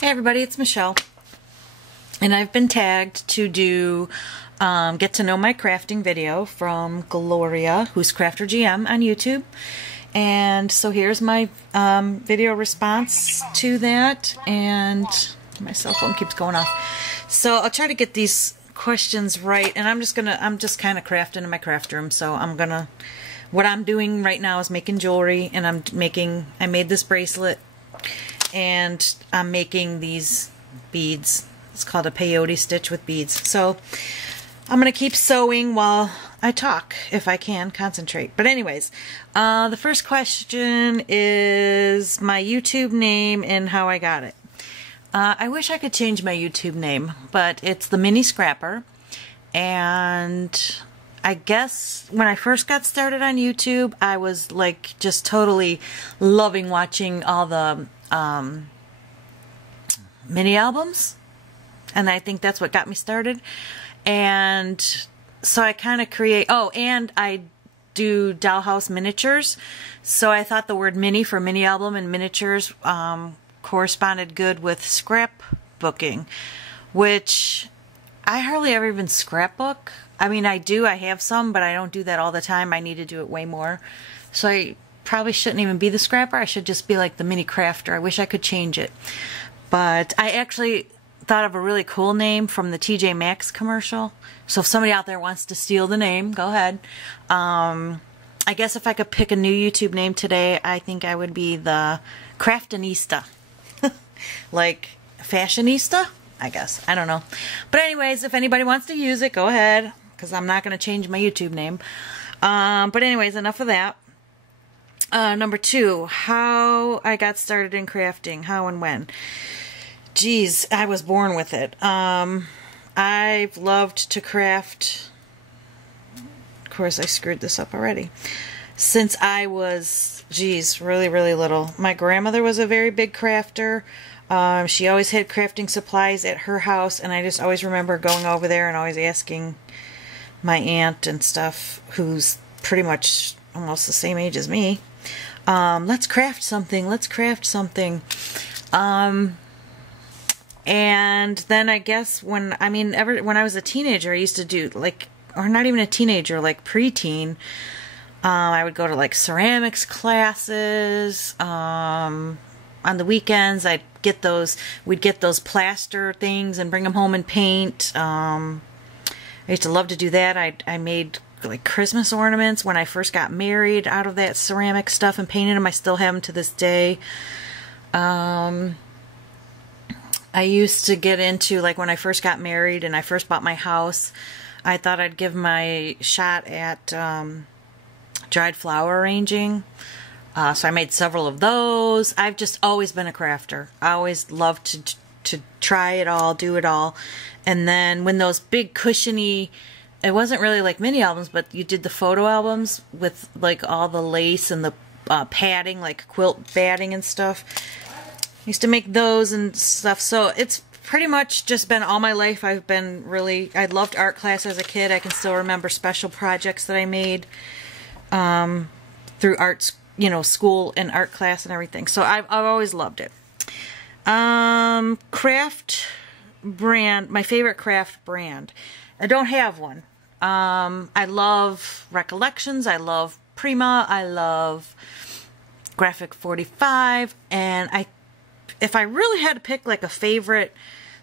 Hey everybody, it's Michelle, and I've been tagged to do get to know my crafting video from Gloria, who's Crafter GM on YouTube. And so here's my video response to that, and my cell phone keeps going off. So I'll try to get these questions right, and I'm just kind of crafting in my craft room. So what I'm doing right now is making jewelry, and I made this bracelet, and I'm making these beads. It's called a peyote stitch with beads. So I'm going to keep sewing while I talk, if I can concentrate. But anyways, the first question is my YouTube name and how I got it. I wish I could change my YouTube name, but it's the Mini Scrapper. And I guess when I first got started on YouTube, I was like just totally loving watching all the mini albums, and I think that's what got me started. And so I kind of and I do dollhouse miniatures, so I thought the word mini for mini album and miniatures corresponded good with scrapbooking, which I hardly ever even scrapbook. I mean, I have some, but I don't do that all the time. I need to do it way more. So I probably shouldn't even be the scrapper. I should just be like the mini crafter. I wish I could change it. But I actually thought of a really cool name from the TJ Maxx commercial. So if somebody out there wants to steal the name, go ahead. I guess if I could pick a new YouTube name today, I think I would be the Craftinista. Like fashionista, I guess. I don't know. But anyways, if anybody wants to use it, go ahead, because I'm not going to change my YouTube name. But anyways, enough of that. Number 2, how I got started in crafting, how and when. Geez, I was born with it. I've loved to craft. Of course, I screwed this up already. Since I was, really, really little. My grandmother was a very big crafter. She always had crafting supplies at her house, and I just always remember going over there and always asking my aunt and stuff, who's pretty much almost the same age as me, let's craft something, and then I guess when I was a teenager, I used to do or not even a teenager, like preteen, I would go to like ceramics classes. On the weekends, we'd get those plaster things and bring them home and paint. I used to love to do that. I made like Christmas ornaments when I first got married out of that ceramic stuff and painted them. I still have them to this day. I used to get into, like, when I first got married and I first bought my house, I thought I'd give my shot at dried flower arranging. So I made several of those. I've just always been a crafter. I always loved to try it all, do it all. And then when those big cushiony, it wasn't really like mini albums, but you did the photo albums with like all the lace and the padding, like quilt batting and stuff. I used to make those and stuff. So it's pretty much just been all my life. I loved art class as a kid. I can still remember special projects that I made through art, school and art class and everything. So I've always loved it. Craft brand, my favorite craft brand. I don't have one. I love Recollections, I love Prima, I love Graphic 45, and if I really had to pick like a favorite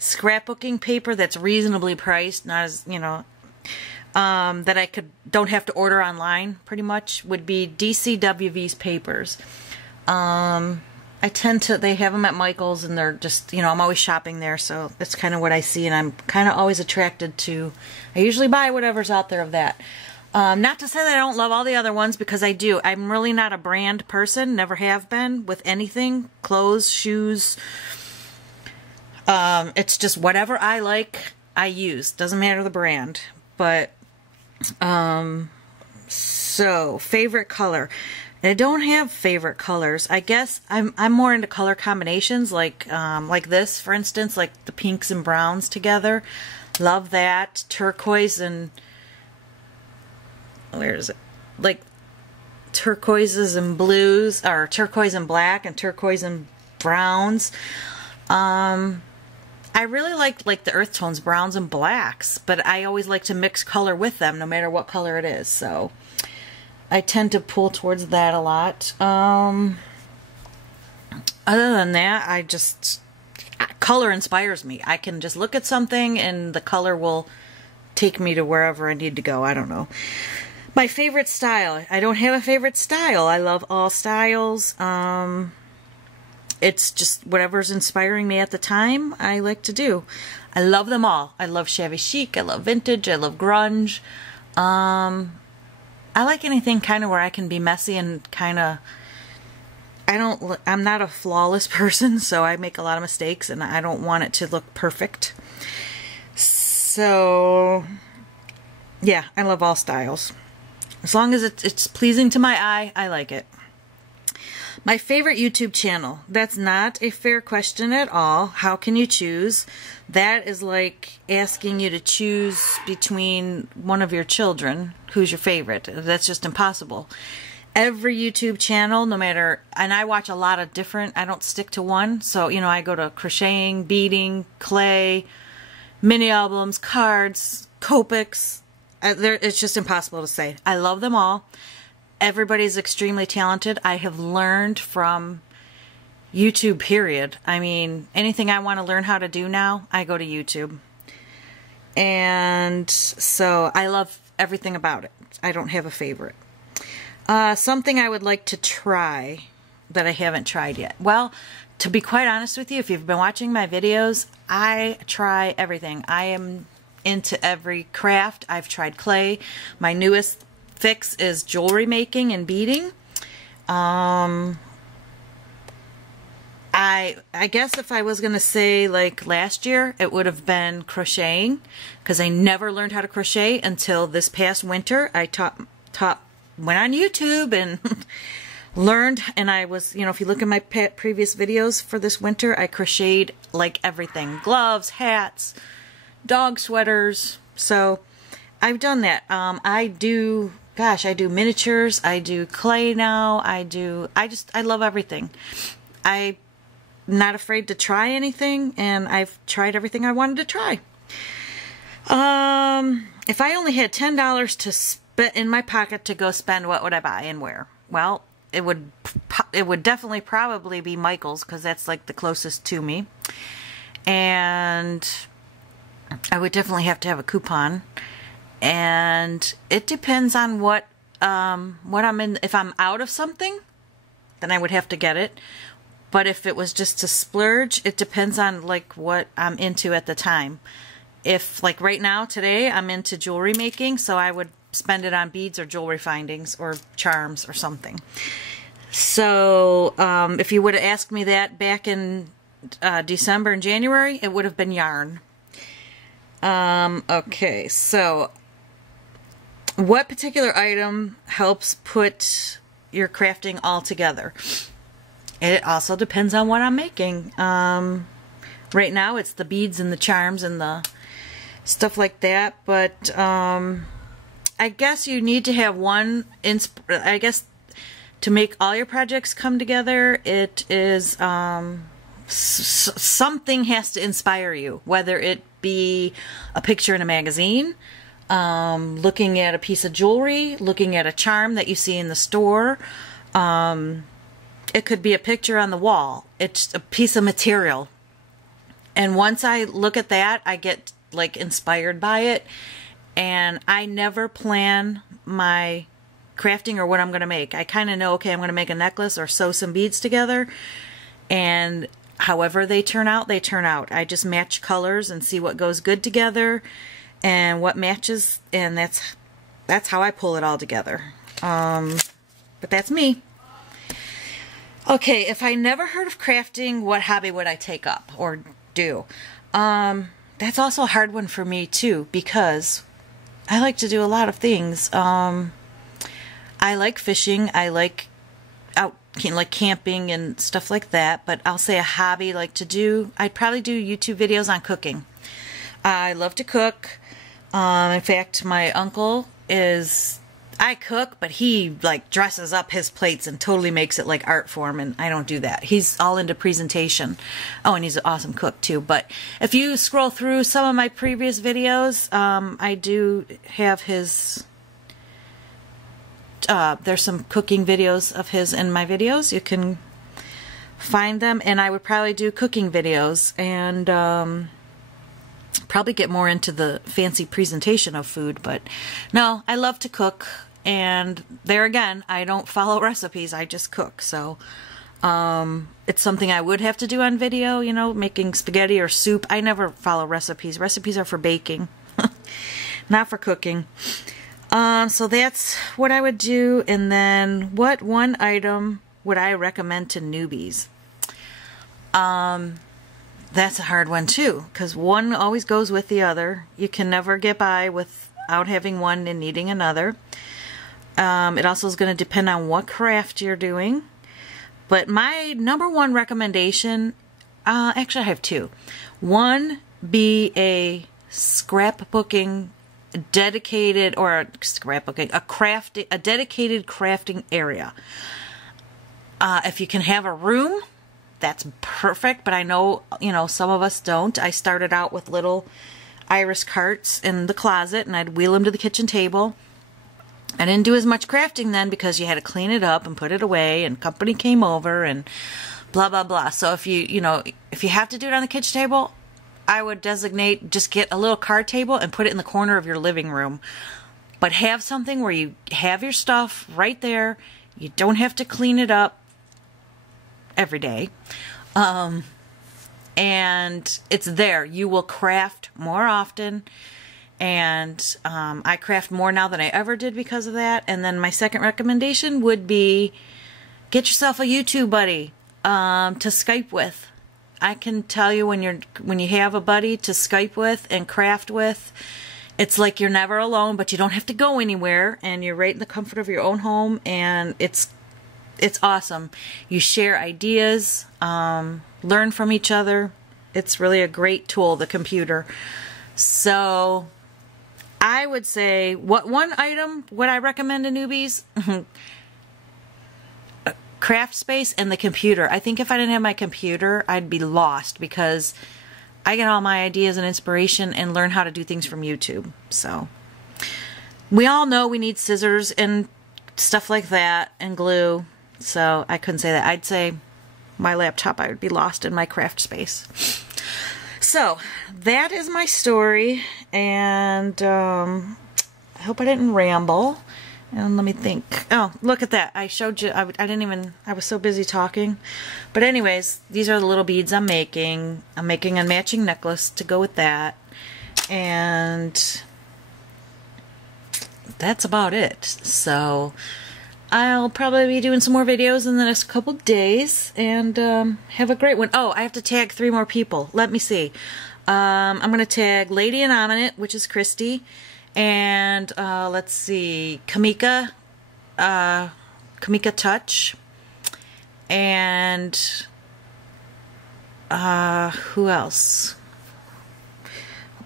scrapbooking paper that's reasonably priced, not as, that I don't have to order online, pretty much, would be DCWV's papers. They have them at Michael's, and they're just, I'm always shopping there, so that's kind of what I see, and I'm kind of always attracted to, I usually buy whatever's out there of that. Not to say that I don't love all the other ones, because I do. I'm really not a brand person, never have been, with anything, clothes, shoes. It's just whatever I like, I use. Doesn't matter the brand. But, so, favorite color. I don't have favorite colors. I guess I'm more into color combinations, like this, for instance, like the pinks and browns together. Love that. Turquoise and, where is it? Like turquoises and blues, or turquoise and black and turquoise and browns. I really like the earth tones, browns and blacks, but I always like to mix color with them no matter what color it is. So I tend to pull towards that a lot. Other than that, color inspires me. I can just look at something and the color will take me to wherever I need to go. I don't know. My favorite style. I don't have a favorite style. I love all styles. It's just whatever's inspiring me at the time, I like to do. I love them all. I love shabby chic. I love vintage. I love grunge. I like anything kind of where I can be messy and kind of... I'm not a flawless person, so I make a lot of mistakes, and I don't want it to look perfect. So, yeah, I love all styles. As long as it's pleasing to my eye, I like it. My favorite YouTube channel. That's not a fair question at all. How can you choose? That is like asking you to choose between one of your children. Who's your favorite? That's just impossible. Every YouTube channel, no matter, and I watch a lot of different, I don't stick to one. So, you know, I go to crocheting, beading, clay, mini albums, cards, Copics. It's just impossible to say. I love them all. Everybody's extremely talented. I have learned from YouTube, period. I mean, anything I want to learn how to do now, I go to YouTube. And so I love everything about it. I don't have a favorite. Something I would like to try that I haven't tried yet. Well, to be quite honest with you, if you've been watching my videos, I try everything. I am into every craft. I've tried clay. My newest fix is jewelry making and beading. I guess if I was going to say like last year, it would have been crocheting, because I never learned how to crochet until this past winter. I went on YouTube and learned, and I was, you know, if you look at my previous videos for this winter, I crocheted like everything. Gloves, hats, dog sweaters. So I've done that. I do miniatures, I do clay now, I love everything. I'm not afraid to try anything, and I've tried everything I wanted to try. If I only had $10 to spend in my pocket to go spend, what would I buy and where? Well, it would definitely probably be Michael's, because that's like the closest to me. And I would definitely have to have a coupon. And it depends on what I'm in. If I'm out of something, then I would have to get it. But if it was just to splurge, it depends on like what I'm into at the time. If like right now, today, I'm into jewelry making, so I would spend it on beads or jewelry findings or charms or something. So if you would have asked me that back in December and January, it would have been yarn. Okay, so what particular item helps put your crafting all together? It also depends on what I'm making. Right now it's the beads and the charms and the stuff like that, but I guess you need to have one, I guess to make all your projects come together, it is something has to inspire you, whether it be a picture in a magazine, looking at a piece of jewelry, looking at a charm that you see in the store. It could be a picture on the wall. It's a piece of material. And once I look at that, I get like inspired by it. And I never plan my crafting or what I'm going to make. I kind of know, okay, I'm going to make a necklace or sew some beads together. And however they turn out, they turn out. I just match colors and see what goes good together and what matches. And that's how I pull it all together. But that's me. Okay, if I never heard of crafting, what hobby would I take up or do? That's also a hard one for me too, because I like to do a lot of things. I like fishing. I like camping and stuff like that. But I'll say a hobby I like to do. I'd probably do YouTube videos on cooking. I love to cook. In fact, my uncle is I cook, but he like dresses up his plates and totally makes it like art form, and I don't do that. He's all into presentation. Oh, and he's an awesome cook too. But if you scroll through some of my previous videos, I do have his, there's some cooking videos of his in my videos. You can find them, and I would probably do cooking videos, and probably get more into the fancy presentation of food. But no, I love to cook, and there again, I don't follow recipes, I just cook. So it's something I would have to do on video, you know, making spaghetti or soup. I never follow recipes. Recipes are for baking, not for cooking. So that's what I would do. And then what one item would I recommend to newbies? That's a hard one too, because one always goes with the other. You can never get by without having one and needing another. It also is going to depend on what craft you're doing. But my number one recommendation, actually I have two. One, be a scrapbooking dedicated, or scrapbooking, a dedicated crafting area. If you can have a room, that's perfect, but I know, you know, some of us don't. I started out with little iris carts in the closet, and I'd wheel them to the kitchen table. I didn't do as much crafting then because you had to clean it up and put it away, and company came over and blah, blah, blah. So if you know, if you have to do it on the kitchen table, I would designate, just get a little card table and put it in the corner of your living room. But have something where you have your stuff right there. You don't have to clean it up every day, and it's there. You will craft more often, and I craft more now than I ever did because of that. And then my second recommendation would be get yourself a YouTube buddy to Skype with. I can tell you, when you have a buddy to Skype with and craft with, it's like you're never alone, but you don't have to go anywhere, and you're right in the comfort of your own home, and it's awesome. You share ideas, learn from each other. It's really a great tool, the computer. So I would say, what one item would I recommend to newbies? Craft space and the computer. I think if I didn't have my computer, I'd be lost, because I get all my ideas and inspiration and learn how to do things from YouTube. So we all know we need scissors and stuff like that, and glue. So I couldn't say that. I'd say my laptop, I would be lost in my craft space. So that is my story, and I hope I didn't ramble. And let me think. Oh, look at that. I showed you. I was so busy talking. But anyways, these are the little beads I'm making. I'm making a matching necklace to go with that. And that's about it. So I'll probably be doing some more videos in the next couple days, and have a great one. Oh, I have to tag 3 more people. Let me see. I'm going to tag Lady and Ominate, which is Christy, and let's see, Kamika Touch, and who else?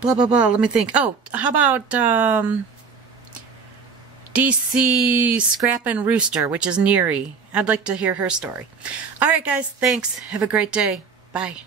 Blah, blah, blah. Let me think. Oh, how about DC Scrap and Rooster, which is Neri. I'd like to hear her story. Alright guys, thanks. Have a great day. Bye.